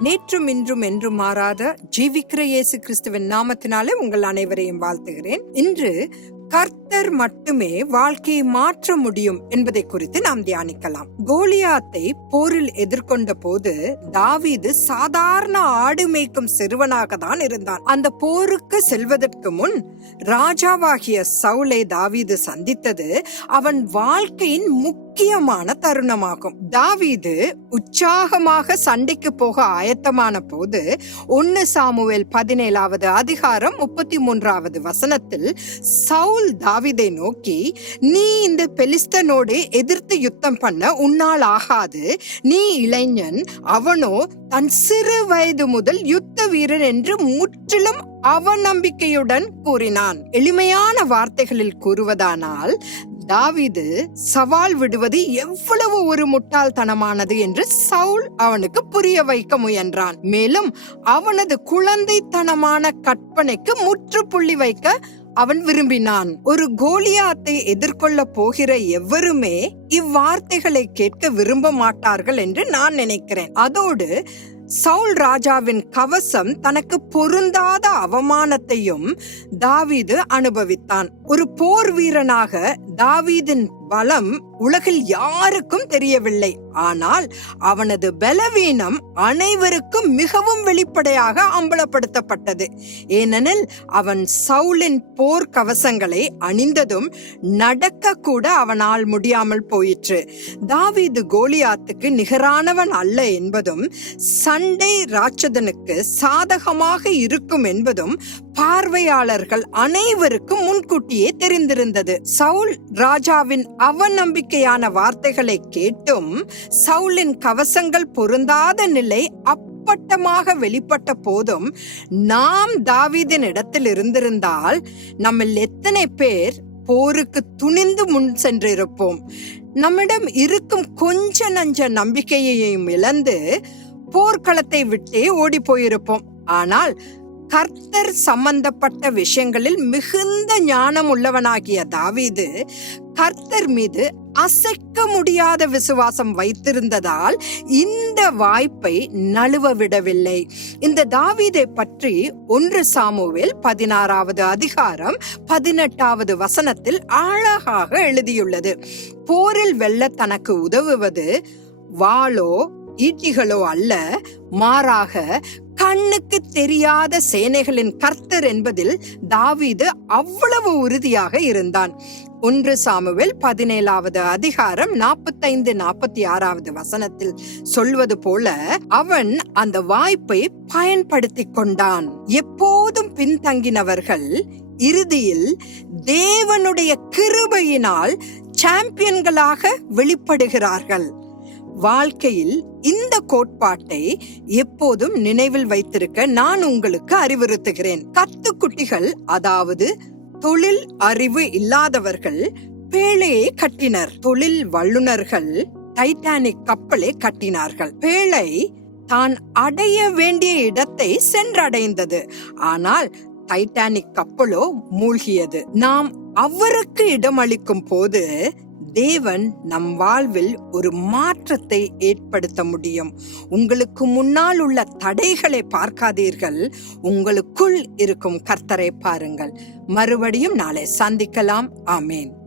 நேற்றும் இன்றும் என்றும் மாறாத ஜீவிக்கிற இயேசு கிறிஸ்துவின் நாமத்தினாலே உங்கள் அனைவரையும் வாழ்த்துகிறேன். இன்று கர்த்தர் மட்டுமே வாழ்க்கையை மாற்ற முடியும் என்பதை குறித்து நாம் தியானிக்கலாம். கோலியாத்தை போரில் எதிர்கொண்ட போது தாவீது சாதாரண ஆடு மேய்க்கும் சிறுவனாக தான் இருந்தான். அந்த போருக்கு செல்வதற்கு முன் ராஜாவாகிய சவுலை தாவீது சந்தித்தது அவன் வாழ்க்கையின் முக்கியமான தருணமாகும். தாவீது உற்சாகமாக சண்டைக்கு போக ஆயத்தமான போது ஒன்னு சாமுவேல் பதினேழாவது அதிகாரம் முப்பத்தி மூன்றாவது வசனத்தில் சவுல் தாவிதை நோக்கி நீ இந்த பெலிஸ்தனோடு எதிர்த்து யுத்தம் பண்ண உன்னால் ஆகாது. நீ இளைஞன் அவனோ தன் சிறு வயது முதல் யுத்த வீரன் என்று முற்றிலும் அவநம்பிக்கையுடன் கூறினான். எளிமையான வார்த்தைகளில் கூறுவதானால் தாவிது சவால் விடுவது எவ்வளவு ஒரு முட்டாள்தனமானது என்று சவுல் அவனுக்கு புரிய வைக்க முயன்றான். மேலும் அவனது குழந்தைத்தனமான கற்பனைக்கு முற்றுப்புள்ளி வைக்க அவன் விரும்பினான். ஒரு கோலியாத்தை எதிர்கொள்ள போகிற எவருமே இவ்வார்த்தைகளை கேட்க விரும்ப மாட்டார்கள் என்று நான் நினைக்கிறேன். அதோடு சவுல் ராஜாவின் கவசம் தனக்கு பொருந்தாத அவமானத்தையும் தாவீது அனுபவித்தான். ஒரு போர் வீரனாக தாவீதின் பலம் உலகில் யாருக்கும் தெரியவில்லை. ஆனால் அவனது பலவீனம் அனைவருக்கும் மிகவும் வெளிப்படையாக அம்பலப்படுத்தப்பட்டது. ஏனெனில் அவன் சவுலின் போர் கவசங்களை அணிந்ததும் நடக்க கூட அவனால் முடியாமல் போயிற்று. தாவீது கோலியாத்துக்கு நிகரானவன் அல்ல என்பதும் சண்டை ராட்சதனுக்கு சாதகமாக இருக்கும் என்பதும் பார்வையாளர்கள் அனைவருக்கும் முன்கூட்டியே தெரிந்திருந்தது. சவுல் ராஜாவின் அவநம்பிக்கையான வார்த்தைகளை கேட்டும் சவுலின் கவசங்கள் பொருந்தாத நிலை அப்பட்டமாக வெளிப்பட்ட போதும் நாம் தாவீதின் இடத்தில் இருந்திருந்தால் நம்மில் எத்தனை பேர் போருக்கு துணிந்து முன் சென்றிருப்போம். நம்மிடம் இருக்கும் கொஞ்ச நஞ்ச நம்பிக்கையையும் இழந்து போர்க்களத்தை விட்டே ஓடி போயிருப்போம். ஆனால் கர்த்தர் சம்பந்தப்பட்ட விஷயங்களில் மிகுந்த ஞானம் உள்ளவனாகிய தாவீது கர்த்தர் மீது அசைக்க முடியாத விசுவாசம் வைத்திருந்ததால் இந்த வாய்ப்பை நழுவ விடவில்லை இந்த தாவீதை பற்றி ஒன்று சாமுவேல் பதினாறாவது அதிகாரம் பதினெட்டாவது வசனத்தில் அழகாக எழுதியுள்ளது. போரில் வெல்ல தனக்கு உதவுவது வாளோ ஈட்டிகளோ அல்ல மாறாக கண்ணுக்கு தெரியாத சேனைகளின் கர்த்தர் என்பதில் தாவீது அவ்வளவு உறுதியாக இருந்தான். ஒன்று சாமுவேல் பதினேழாவது அதிகாரம் நாற்பத்தைந்து நாற்பத்தி ஆறாவது வசனத்தில் சொல்வது போல அவன் அந்த வாய்ப்பை பயன்படுத்தி கொண்டான். எப்போதும் பின்தங்கினவர்கள் இறுதியில் தேவனுடைய கிருபையினால் சாம்பியன்களாக வெளிப்படுகிறார்கள். வாழ்க்கையில் இந்த கோட்பாட்டை எப்போதும் நினைவில் வைத்திருக்க நான் உங்களுக்கு அறிவுறுத்துகிறேன். கத்துக்குட்டிகள் அதாவது தொழில் அறிவு இல்லாதவர்கள் பேழையை கட்டினர். தொழில் வல்லுநர்கள் டைட்டானிக் கப்பலை கட்டினார்கள். பேழை தான் அடைய வேண்டிய இடத்தை சென்றடைந்தது. ஆனால் டைட்டானிக் கப்பலோ மூழ்கியது. நாம் அவருக்கு இடமளிக்கும் போது தேவன் நம் வாழ்வில் ஒரு மாற்றத்தை ஏற்படுத்த முடியும். உங்களுக்கு முன்னால் உள்ள தடைகளை பார்க்காதீர்கள். உங்களுக்குள் இருக்கும் கர்த்தரை பாருங்கள். மறுபடியும் நாளை சந்திக்கலாம். ஆமேன்.